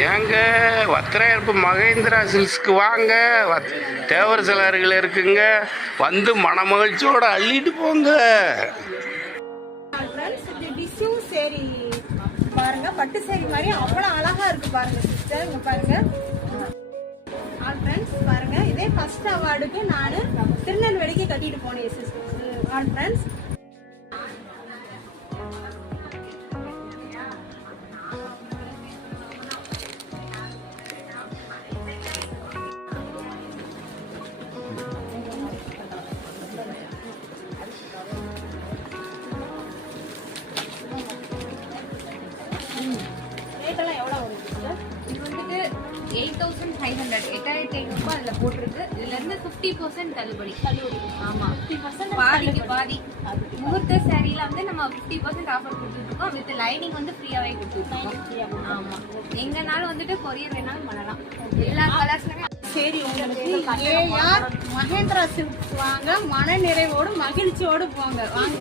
ஏங்க வத்திராயிருப்பு மகேந்திரா சில்க்ஸ்க்கு வாங்க. தேவர் சிலர்கள் இருக்குங்க, வந்து மனமகிழ்ச்சியோட அள்ளிட்டு போங்க. டிஷ்யூ சேரி பாருங்க, பட்டு சேரி மாதிரி அவ்வளோ அழகா இருக்கு பாருங்க சிஸ்டர். இங்க பாருங்க ஆல் ஃப்ரெண்ட்ஸ், பாருங்க இதே ஃபர்ஸ்ட் அவார்டுக்கு நான் திருநெல்வேலிக்கு கட்டிட்டு போனேன் சிஸ்டர். ஆல் ஃப்ரெண்ட்ஸ், ரேட்டெல்லாம் எவ்வளோ வரும் சிஸ்டர்? இது வந்துட்டு 8500 8500 அதில் போட்டிருக்கு. இதுல இருந்து 50% தள்ளுபடி. ஆமா, 50% பாதிக்கு பாதி. முகூர்த்த சாரியில வந்து நம்ம 50% ஆஃபர் கொடுத்துருக்கோம். வித் லைனிங் வந்து ஃப்ரீயாவே கொடுத்துருக்கோம். ஆமா, எங்கனாலும் வந்துட்டு கொரியர் வேணாலும் பண்ணலாம். எல்லா கலர்ஸ்லயுமே சரி, உங்களுக்கு ஏஆர் மகேந்திரா சில்க்ஸ் வாங்க, மன நிறைவோடு மகிழ்ச்சியோடு போங்க வாங்க.